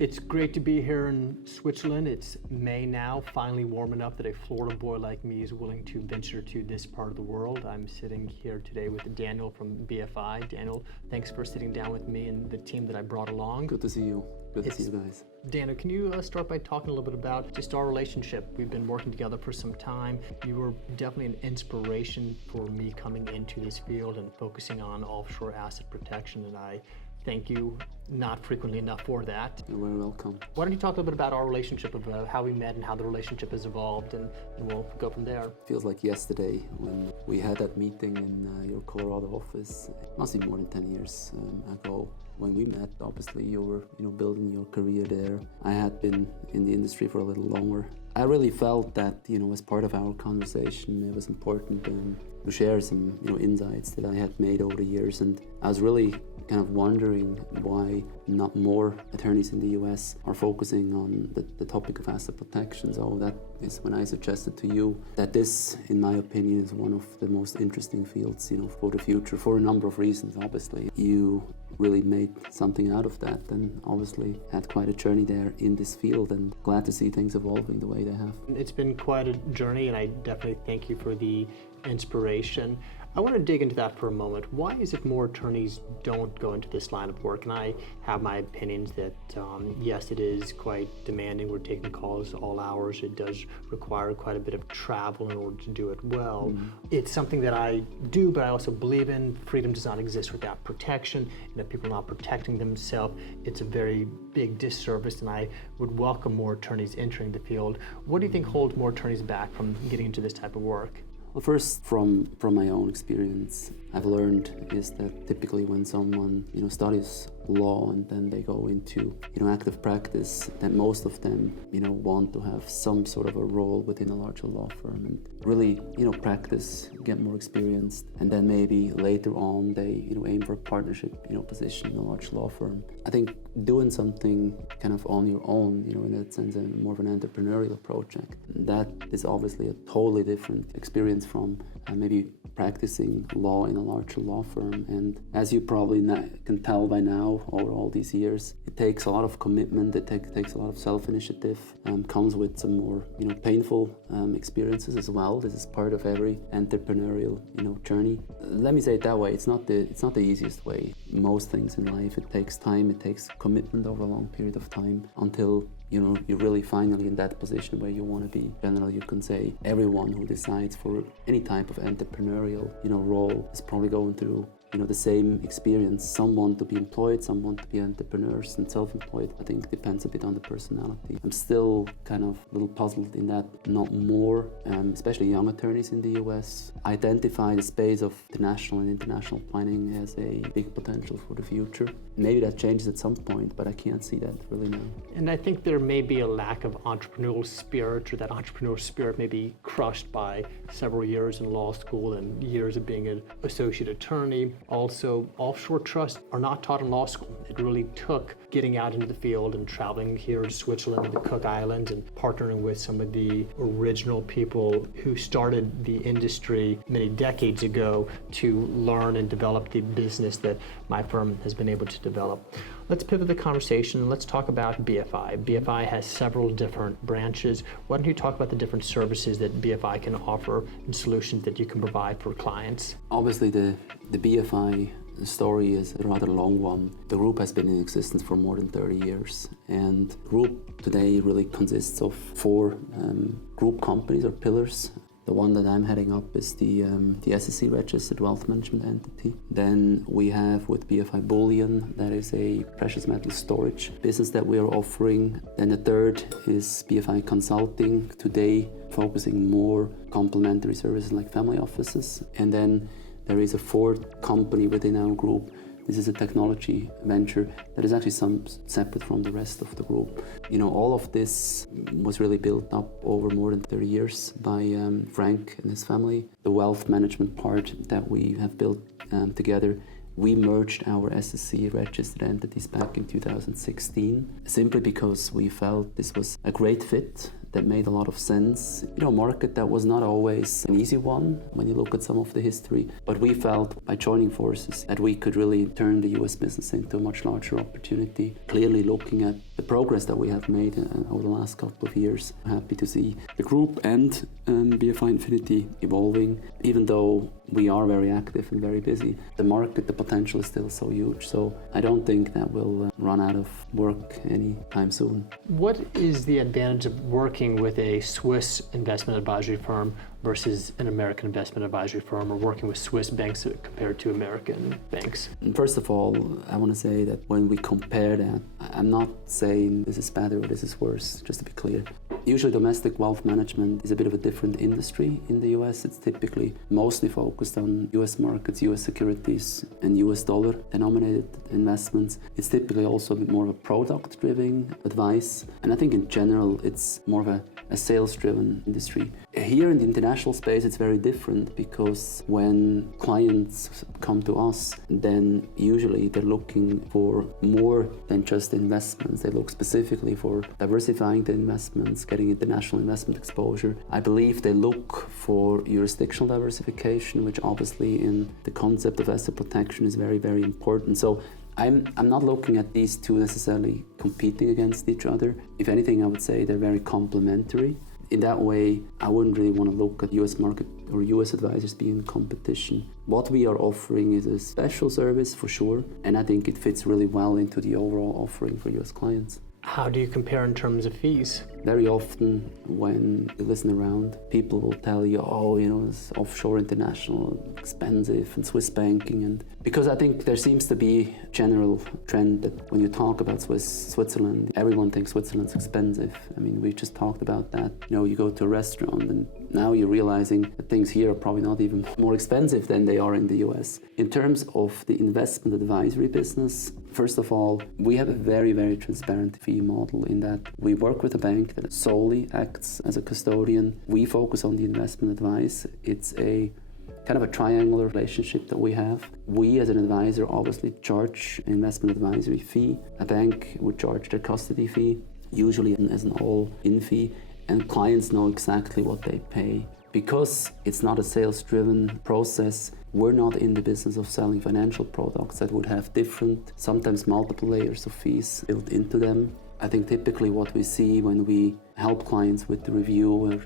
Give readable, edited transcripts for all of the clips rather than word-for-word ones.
It's great to be here in Switzerland. It's May now, finally warm enough that a Florida boy like me is willing to venture to this part of the world. I'm sitting here today with Daniel from BFI. Daniel, thanks for sitting down with me and the team that I brought along. Good to see you. Good to see you guys. Daniel, can you start by talking a little bit about just our relationship? We've been working together for some time. You were definitely an inspiration for me coming into this field and focusing on offshore asset protection, and I thank you not frequently enough for that. You're very welcome. Why don't you talk a little bit about our relationship, of how we met and how the relationship has evolved, and we'll go from there. Feels like yesterday when we had that meeting in your Colorado office. It must be more than 10 years ago. When we met, obviously you were building your career there. I had been in the industry for a little longer. I really felt that as part of our conversation, it was important to share some insights that I had made over the years, and I was really kind of wondering why not more attorneys in the US are focusing on the topic of asset protection. So that is when I suggested to you that this, in my opinion, is one of the most interesting fields for the future, for a number of reasons. Obviously, you really made something out of that, and obviously had quite a journey there in this field, and glad to see things evolving the way they have. It's been quite a journey, and I definitely thank you for the inspiration. I want to dig into that for a moment. Why is it more attorneys don't go into this line of work? And I have my opinions that yes, it is quite demanding. We're taking calls all hours. It does require quite a bit of travel in order to do it well. It's something that I do, but I also believe in. Freedom does not exist without protection, and if people are not protecting themselves, it's a very big disservice, and I would welcome more attorneys entering the field. What do you think holds more attorneys back from getting into this type of work? Well, first, from my own experience, I've learned is that typically when someone studies law and then they go into active practice, that most of them want to have some sort of a role within a larger law firm and really practice, get more experienced, and then maybe later on they aim for a partnership position in a large law firm. I think doing something kind of on your own, in that sense, and more of an entrepreneurial project, that is obviously a totally different experience from maybe practicing law in a larger law firm. And as you probably can tell by now, over all these years, it takes a lot of commitment, it takes a lot of self-initiative, comes with some more painful experiences as well. This is part of every entrepreneurial journey. Let me say it that way, it's not the easiest way. Most things in life, it takes time, it takes commitment over a long period of time until you're really finally in that position where you want to be. Generally, you can say everyone who decides for any type of entrepreneurial role is probably going through the same experience. Some want to be employed, some want to be entrepreneurs, and self-employed, I think, depends a bit on the personality. I'm still kind of a little puzzled in that not more, especially young attorneys in the US, identify the space of national and international planning as a big potential for the future. Maybe that changes at some point, but I can't see that really now. And I think there may be a lack of entrepreneurial spirit, or that entrepreneurial spirit may be crushed by several years in law school and years of being an associate attorney. Also, offshore trusts are not taught in law school. It really took getting out into the field and traveling here to Switzerland and the Cook Islands and partnering with some of the original people who started the industry many decades ago to learn and develop the business that my firm has been able to develop. Let's pivot the conversation and let's talk about BFI. BFI has several different branches. Why don't you talk about the different services that BFI can offer and solutions that you can provide for clients? Obviously, the BFI story is a rather long one. The group has been in existence for more than 30 years, and the group today really consists of 4 group companies or pillars. The one that I'm heading up is the SEC registered wealth management entity. Then we have with BFI Bullion, that is a precious metal storage business that we are offering. Then the third is BFI Consulting, today focusing more complementary services like family offices. And then there is a 4th company within our group. This is a technology venture that is actually separate from the rest of the group. All of this was really built up over more than 30 years by Frank and his family. The wealth management part that we have built together, we merged our SEC registered entities back in 2016, simply because we felt this was a great fit that made a lot of sense. A market that was not always an easy one when you look at some of the history, but we felt by joining forces that we could really turn the US business into a much larger opportunity. Clearly looking at the progress that we have made over the last couple of years, I'm happy to see the group and BFI Infinity evolving. Even though we are very active and very busy, the market, the potential is still so huge. So I don't think that we'll run out of work anytime soon. What is the advantage of working with a Swiss investment advisory firm versus an American investment advisory firm, or working with Swiss banks compared to American banks? And first of all, I want to say that when we compare that, I'm not saying this is better or this is worse, just to be clear. Usually domestic wealth management is a bit of a different industry in the US. It's typically mostly focused on US markets, US securities, and US dollar denominated investments. It's typically also a bit more of a product-driven advice. And I think in general, it's more of a sales-driven industry. Here in the international space, it's very different, because when clients come to us, then usually they're looking for more than just investments. They look specifically for diversifying the investments, getting international investment exposure. I believe they look for jurisdictional diversification, which obviously in the concept of asset protection is very, very important. So I'm not looking at these two necessarily competing against each other. If anything, I would say they're very complementary. In that way, I wouldn't really want to look at US market or US advisors being in competition. What we are offering is a special service for sure, and I think it fits really well into the overall offering for US clients. How do you compare in terms of fees? Very often when you listen around, people will tell you, it's offshore international, expensive, and Swiss banking. And because I think there seems to be a general trend that when you talk about Switzerland, everyone thinks Switzerland's expensive. I mean, we just talked about that. You go to a restaurant and now you're realizing that things here are probably not even more expensive than they are in the US. In terms of the investment advisory business, first of all, we have a very, very transparent fee model in that we work with a bank that solely acts as a custodian. We focus on the investment advice. It's a kind of a triangular relationship that we have. We as an advisor obviously charge an investment advisory fee. A bank would charge their custody fee, usually as an all-in fee, and clients know exactly what they pay. Because it's not a sales-driven process, we're not in the business of selling financial products that would have different, sometimes multiple layers of fees built into them. I think typically what we see when we help clients with the review or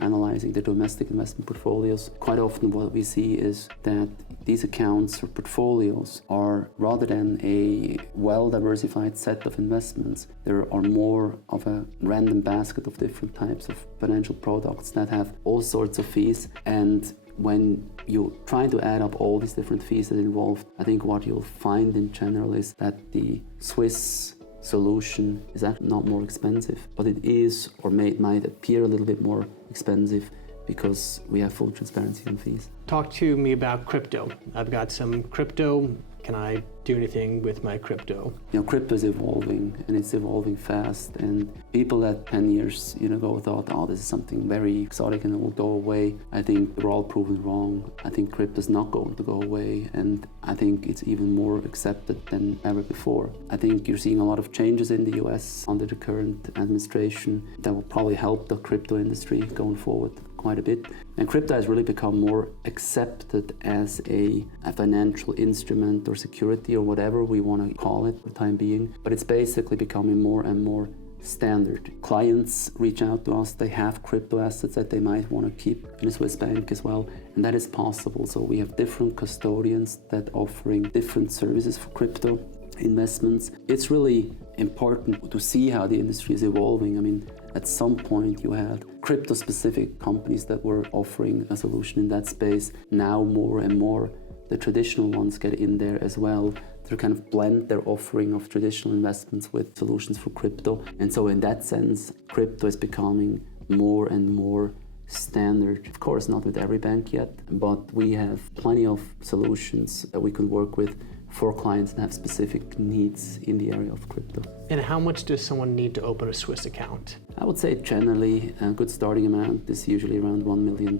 analyzing their domestic investment portfolios, quite often what we see is that these accounts or portfolios are, rather than a well-diversified set of investments, there are more of a random basket of different types of financial products that have all sorts of fees. And when you try to add up all these different fees that are involved, I think what you'll find in general is that the Swiss solution is actually not more expensive, but it is, or might appear a little bit more expensive because we have full transparency on fees. Talk to me about crypto. I've got some crypto. Can I do anything with my crypto? Crypto is evolving, and it's evolving fast. And people that 10 years ago thought, this is something very exotic and it will go away. I think they're all proven wrong. I think crypto is not going to go away, and I think it's even more accepted than ever before. I think you're seeing a lot of changes in the US under the current administration that will probably help the crypto industry going forward quite a bit. And crypto has really become more accepted as a financial instrument or security or whatever we want to call it for the time being. But it's basically becoming more and more standard. Clients reach out to us, they have crypto assets that they might want to keep in a Swiss bank as well, and that is possible. So we have different custodians that offering different services for crypto investments. It's really important to see how the industry is evolving. I mean, at some point you had crypto-specific companies that were offering a solution in that space. Now more and more the traditional ones get in there as well. They kind of blend their offering of traditional investments with solutions for crypto. And so in that sense, crypto is becoming more and more standard. Of course, not with every bank yet, but we have plenty of solutions that we could work with for clients that have specific needs in the area of crypto. And how much does someone need to open a Swiss account? I would say generally a good starting amount is usually around $1 million.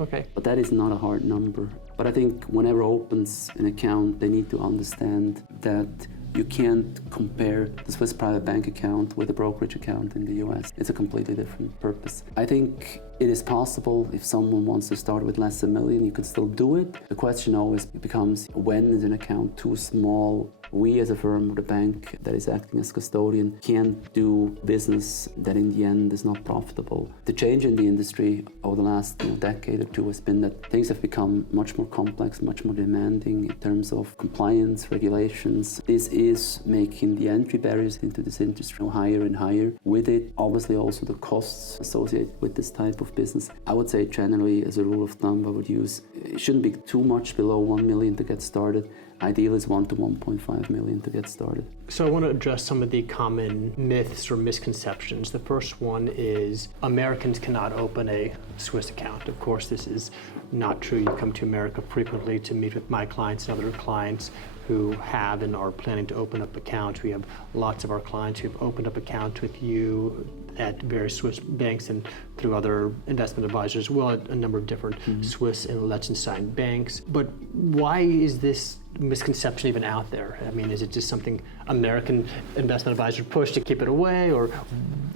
Okay. But that is not a hard number. But I think whenever opens an account, they need to understand that you can't compare the Swiss private bank account with a brokerage account in the US. It's a completely different purpose. I think it is possible if someone wants to start with less than $1 million, you can still do it. The question always becomes, when is an account too small? We as a firm or the bank that is acting as custodian can't do business that in the end is not profitable. The change in the industry over the last decade or two has been that things have become much more complex, much more demanding in terms of compliance, regulations. This is making the entry barriers into this industry higher and higher. With it, obviously also the costs associated with this type of business. I would say generally, as a rule of thumb, I would use, it shouldn't be too much below $1 million to get started. Ideal is $1 to $1.5 million to get started. So I want to address some of the common myths or misconceptions. The first one is Americans cannot open a Swiss account. Of course, this is not true. You come to America frequently to meet with my clients and other clients who have and are planning to open up accounts. We have lots of our clients who have opened up accounts with you at various Swiss banks and through other investment advisors, well, a number of different Swiss and Liechtenstein banks. But why is this misconception even out there? I mean, is it just something American investment advisors push to keep it away, or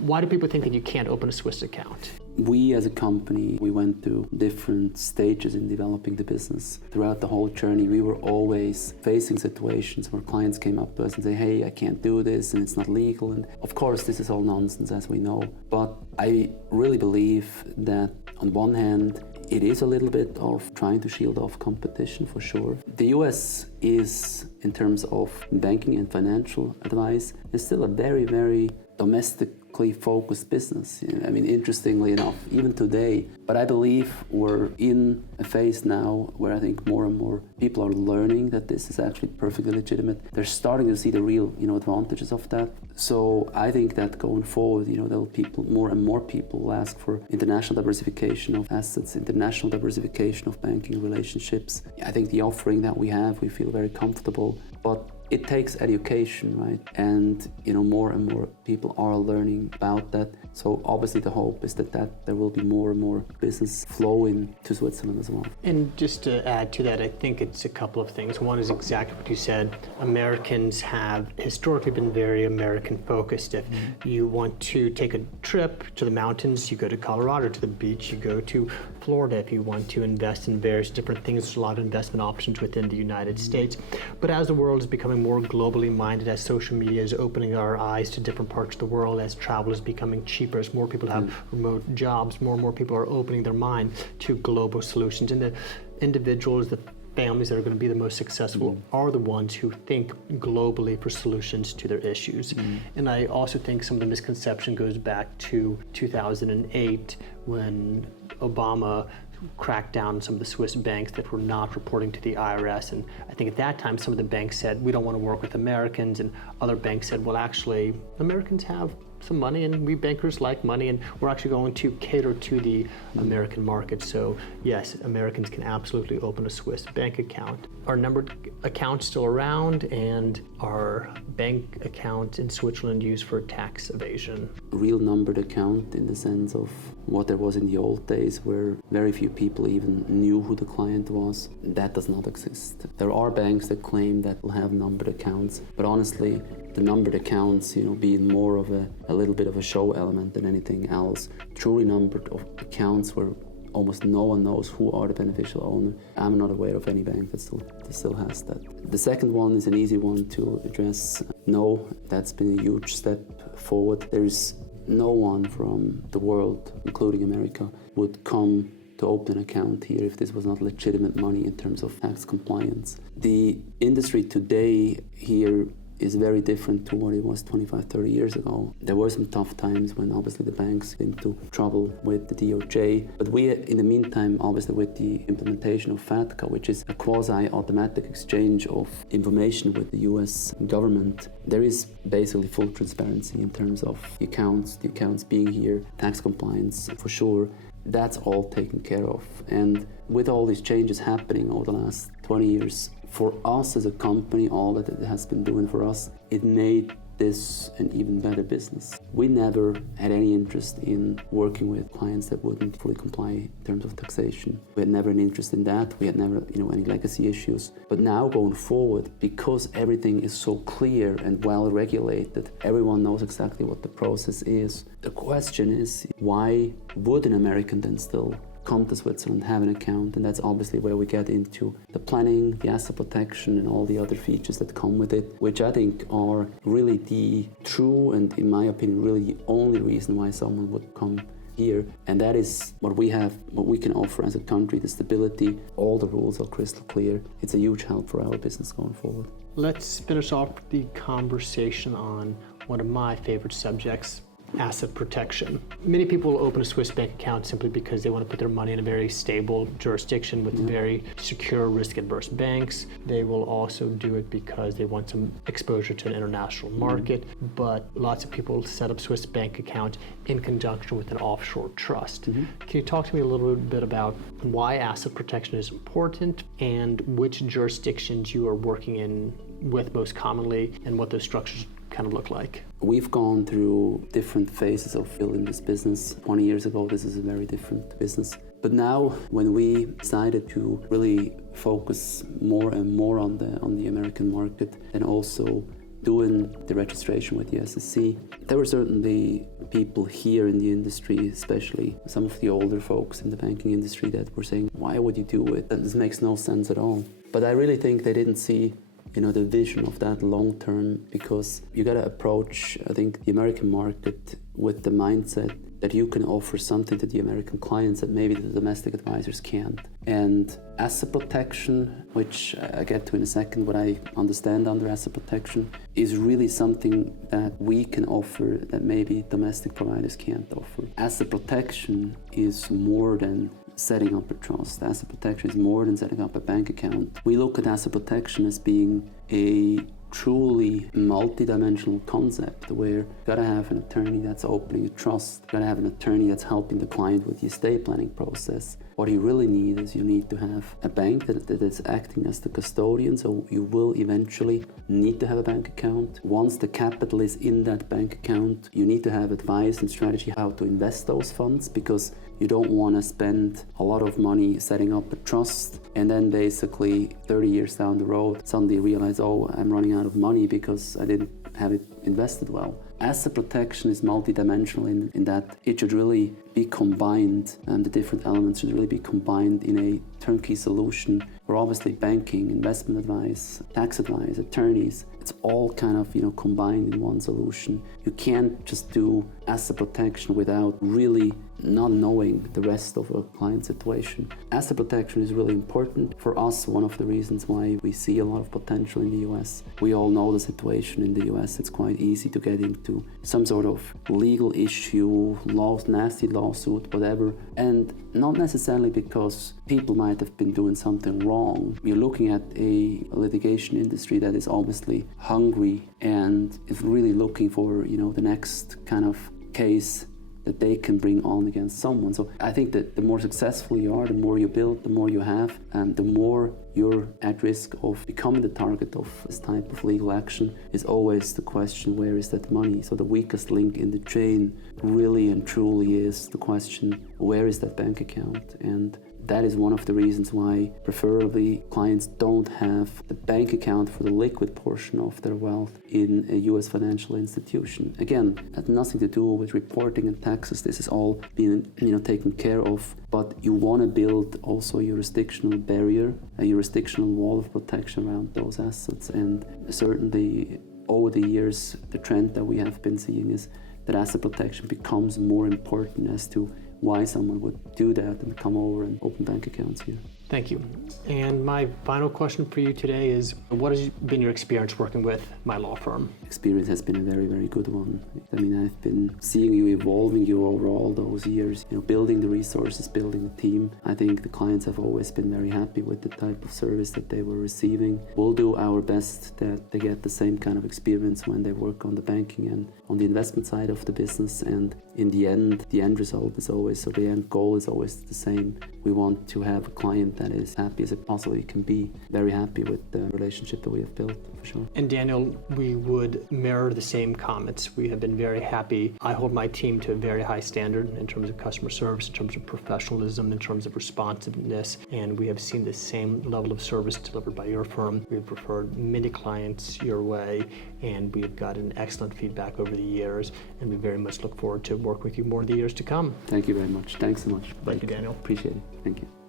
why do people think that you can't open a Swiss account? We as a company, we went through different stages in developing the business. Throughout the whole journey, we were always facing situations where clients came up to us and say, hey, I can't do this and it's not legal. And of course, this is all nonsense, as we know. But I really believe that on one hand, it is a little bit of trying to shield off competition, for sure. The US is, in terms of banking and financial advice, is still a very, very domestically focused business. I mean, interestingly enough, even today. But I believe we're in a phase now where I think more and more people are learning that this is actually perfectly legitimate. They're starting to see the real, advantages of that. So I think that going forward, more and more people will ask for international diversification of assets, international diversification of banking relationships. I think the offering that we have, we feel very comfortable, but it takes education, right? And more and more people are learning about that. So obviously the hope is that there will be more and more business flow into Switzerland as well. And just to add to that, I think it's a couple of things. One is exactly what you said. Americans have historically been very American focused. If you want to take a trip to the mountains, you go to Colorado. To the beach, you go to Florida. If you want to invest in various different things, there's a lot of investment options within the United States. But as the world is becoming more globally minded, as social media is opening our eyes to different parts of the world, as travel is becoming cheaper, as more people have remote jobs, more and more people are opening their mind to global solutions. And the individuals, the families that are going to be the most successful are the ones who think globally for solutions to their issues. And I also think some of the misconception goes back to 2008 when Obama cracked down on some of the Swiss banks that were not reporting to the IRS. And I think at that time, some of the banks said, we don't want to work with Americans. And other banks said, well, actually, Americans have some money and we bankers like money, and we're actually going to cater to the American market. So yes, Americans can absolutely open a Swiss bank account. Are numbered accounts still around, and are bank accounts in Switzerland used for tax evasion? Real numbered account in the sense of what there was in the old days, where very few people even knew who the client was, that does not exist. There are banks that claim that will have numbered accounts, but honestly, the numbered accounts, being more of a little bit of a show element than anything else. Truly numbered accounts where almost no one knows who are the beneficial owner. I'm not aware of any bank that still has that. The second one is an easy one to address. No, that's been a huge step forward. There is no one from the world, including America, would come to open an account here if this was not legitimate money in terms of tax compliance. The industry today here is very different to what it was 25, 30 years ago. There were some tough times when obviously the banks got into trouble with the DOJ, but we, in the meantime, obviously with the implementation of FATCA, which is a quasi-automatic exchange of information with the US government, there is basically full transparency in terms of the accounts being here, tax compliance for sure. That's all taken care of. And with all these changes happening over the last 20 years, for us as a company, all that it has been doing for us, it made this an even better business. We never had any interest in working with clients that wouldn't fully comply in terms of taxation. We had never an interest in that. We had never, any legacy issues. But now going forward, because everything is so clear and well regulated, everyone knows exactly what the process is. The question is, why would an American then still come to Switzerland, have an account? And that's obviously where we get into the planning, the asset protection, and all the other features that come with it, which I think are really the true and, in my opinion, really the only reason why someone would come here. And that is what we can offer as a country, the stability. All the rules are crystal clear. It's a huge help for our business going forward. Let's finish off the conversation on one of my favorite subjects, asset protection. Many people will open a Swiss bank account simply because they want to put their money in a very stable jurisdiction with very secure, risk-averse banks. They will also do it because they want some exposure to an international market, but lots of people set up Swiss bank account in conjunction with an offshore trust. Can you talk to me a little bit about why asset protection is important and which jurisdictions you are working in with most commonly and what those structures kind of look like? We've gone through different phases of building this business. 20 years ago, this is a very different business. But now, when we decided to really focus more and more on the American market and also doing the registration with the SEC, there were certainly people here in the industry, especially some of the older folks in the banking industry, that were saying, why would you do it? This makes no sense at all. But I really think they didn't see the vision of that long term, because you got to approach, I think, the American market with the mindset that you can offer something to the American clients that maybe the domestic advisors can't. And asset protection, which I get to in a second, what I understand under asset protection, is really something that we can offer that maybe domestic providers can't offer. Asset protection is more than setting up a trust. Asset protection is more than setting up a bank account. We look at asset protection as being a truly multi-dimensional concept where you gotta have an attorney that's opening a trust, you gotta have an attorney that's helping the client with the estate planning process. What you really need is you need to have a bank that is acting as the custodian, so you will eventually need to have a bank account. Once the capital is in that bank account, you need to have advice and strategy how to invest those funds, because you don't want to spend a lot of money setting up a trust and then basically 30 years down the road suddenly realize, oh, I'm running out of money because I didn't have it invested well. Asset protection is multidimensional in that it should really be combined, and the different elements should really be combined in a turnkey solution where obviously banking, investment advice, tax advice, attorneys, it's all kind of combined in one solution. You can't just do asset protection without really not knowing the rest of a client situation. Asset protection is really important for us. One of the reasons why we see a lot of potential in the US. We all know the situation in the US. It's quite easy to get into some sort of legal issue, nasty lawsuit, whatever, and not necessarily because people might have been doing something wrong. You're looking at a litigation industry that is obviously hungry and is really looking for the next kind of case that they can bring on against someone. So I think that the more successful you are, the more you build, the more you have, and the more you're at risk of becoming the target of this type of legal action. Is always the question, where is that money? So the weakest link in the chain really and truly is the question, where is that bank account? And that is one of the reasons why preferably clients don't have the bank account for the liquid portion of their wealth in a US financial institution. Again, it has nothing to do with reporting and taxes. This is all being taken care of. But you want to build also a jurisdictional barrier, a jurisdictional wall of protection around those assets. And certainly over the years, the trend that we have been seeing is that asset protection becomes more important as to why someone would do that and come over and open bank accounts here. Thank you. And my final question for you today is, what has been your experience working with my law firm? Experience has been a very, very good one. I mean, I've been seeing you evolving you over all those years, building the resources, building the team. I think the clients have always been very happy with the type of service that they were receiving. We'll do our best that they get the same kind of experience when they work on the banking and on the investment side of the business. And in the end result is always, so the end goal is always the same. we want to have a client that is happy as it possibly can be, very happy with the relationship that we have built, for sure. And Daniel, we would mirror the same comments. We have been very happy. I hold my team to a very high standard in terms of customer service, in terms of professionalism, in terms of responsiveness, and we have seen the same level of service delivered by your firm. We've referred many clients your way, and we've gotten excellent feedback over the years, and we very much look forward to working with you more in the years to come. Thank you very much. Thanks so much. Thank you, Daniel. Appreciate it. Thank you.